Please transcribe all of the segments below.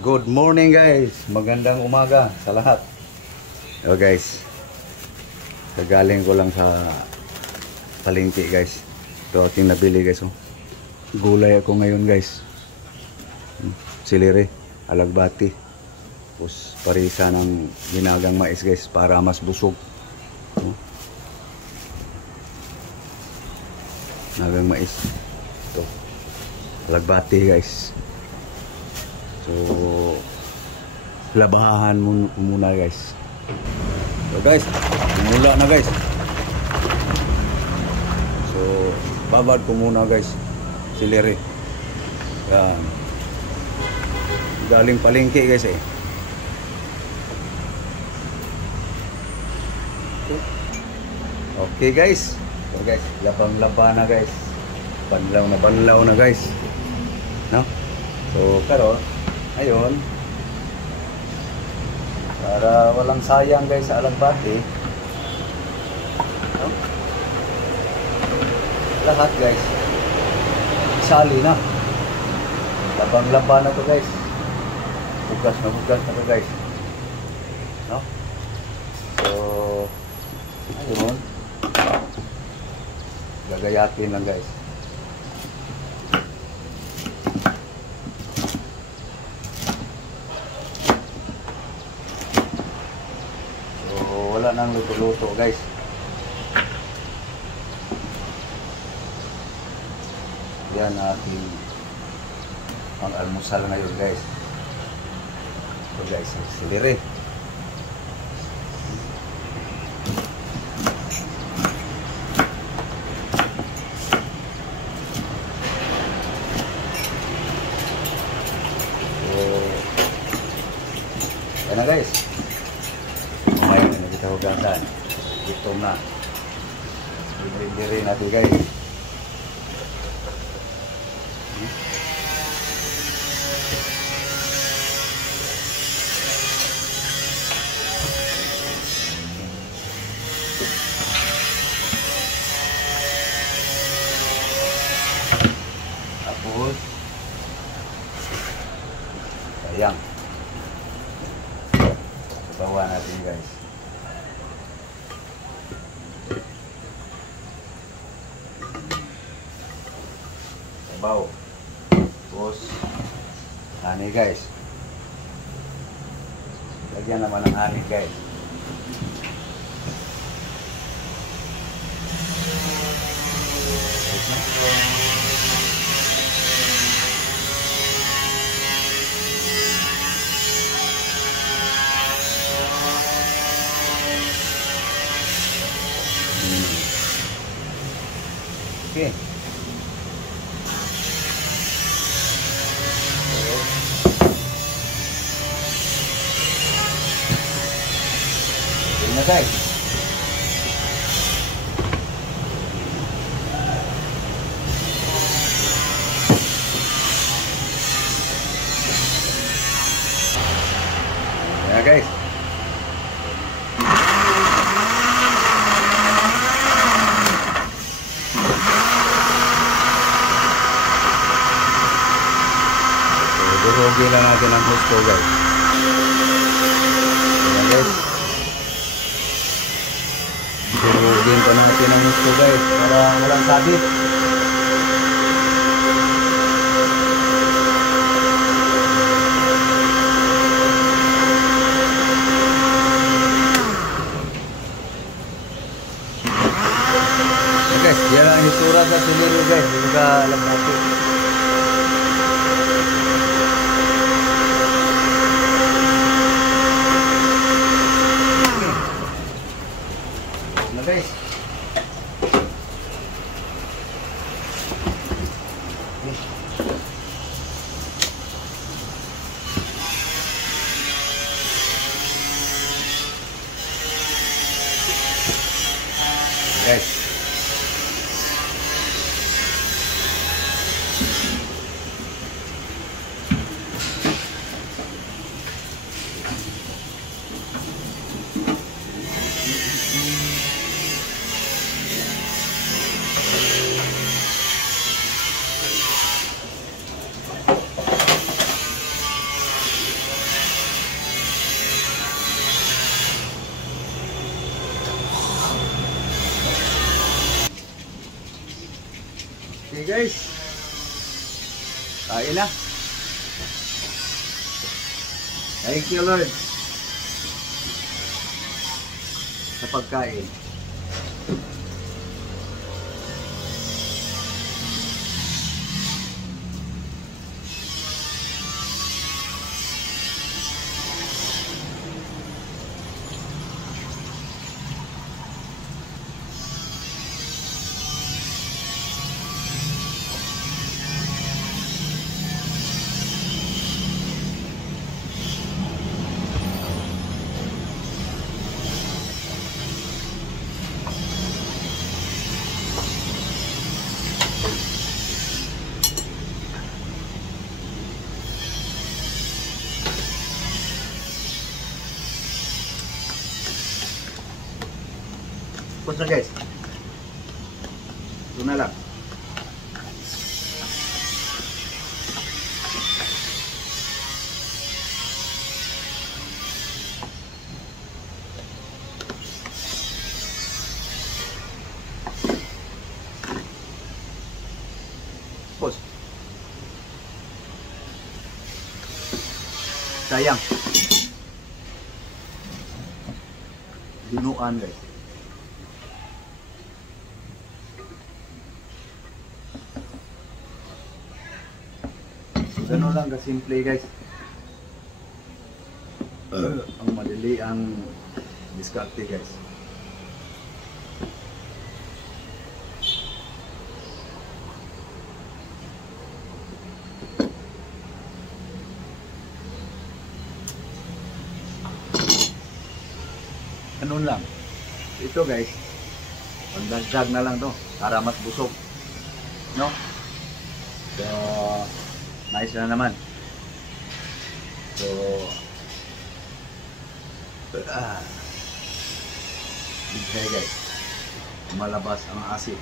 Good morning guys. Magandang umaga sa lahat. Yo guys. Kagaling ko lang sa palengke guys. Ito ating nabili guys. Oh. Gulay ako ngayon guys. Siliri, alagbati. Tapos parisa ng ginagang mais guys para mas busog. Ginagang mais. Ito. Alagbati guys. So, labahan muna guys. So guys, mula na guys. So, babad ko muna guys. Siliri. Yan. Galing palengke guys eh. Okay guys. So guys, labang-laba na guys. Banlaw na guys. No? So, karon ayun, para walang sayang guys sa alagbati, no? Lahat guys isali na, labang-laba na to guys, bugas na to guys, no? So ayun, gagayatin lang guys. Wala nang luto-luto guys. Yan ating ang almusal ngayon guys. So guys, siliri. So yan na guys. Hugasan. Gutom na. Diri natin guys. Tapos sayang. Bawa natin guys. Sabaw. Tapos honey guys. Lagyan naman ng honey guys. Okay. Na guys. Ya guys. Durugin lang natin ang gusto guys. Ya guys. Durugin pa natin ang gusto guys para walang sabit. Guys, yan ang histura sa siliri guys, hindi ka alagbati. Na guys. Guys. guys. Kain na. Thank you Lord sa pagkain. Punta guys. Ito na lang. Pos. Sayang. Dinuan guys. Ganun lang kasimple guys. Ang madali ang diskarte guys. Ganun lang. Ito guys, pandagdag na lang to para mas busog. No? So, nice na naman. So, bigay guys. Malabas ang asin.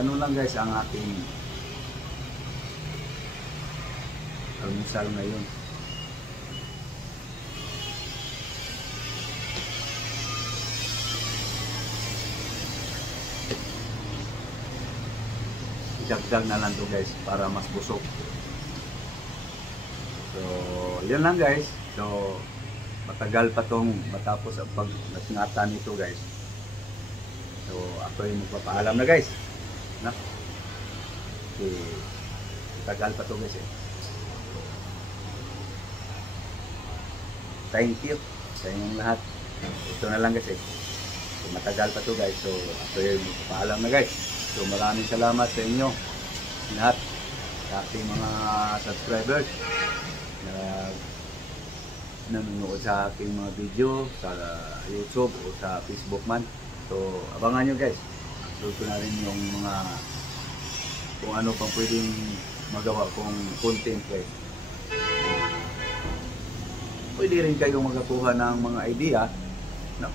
Ganun lang guys ang ating almusal ngayon. Dagdag na lang to guys para mas busog. So, yun lang guys. So, matagal pa tong matapos ang pag-ingatan nito guys. So, ako yung magpapaalam na guys. Na? Okay. Matagal pa to guys eh. Thank you sa inyong lahat. Ito na lang guys eh. So, matagal pa to guys. So, ako yung magpapaalam na guys. So maraming salamat sa inyo lahat, sa ating mga subscribers na nanonood sa aking mga video sa YouTube o sa Facebook man. So abangan nyo guys, upload ko na rin yung mga kung ano pang pwedeng magawa kong content guys. Pwede rin kayo magakuha ng mga idea, no?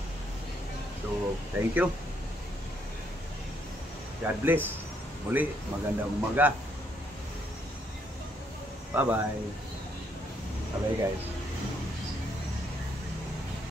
So thank you. God bless. Muli, magandang umaga. Bye-bye. Bye-bye guys.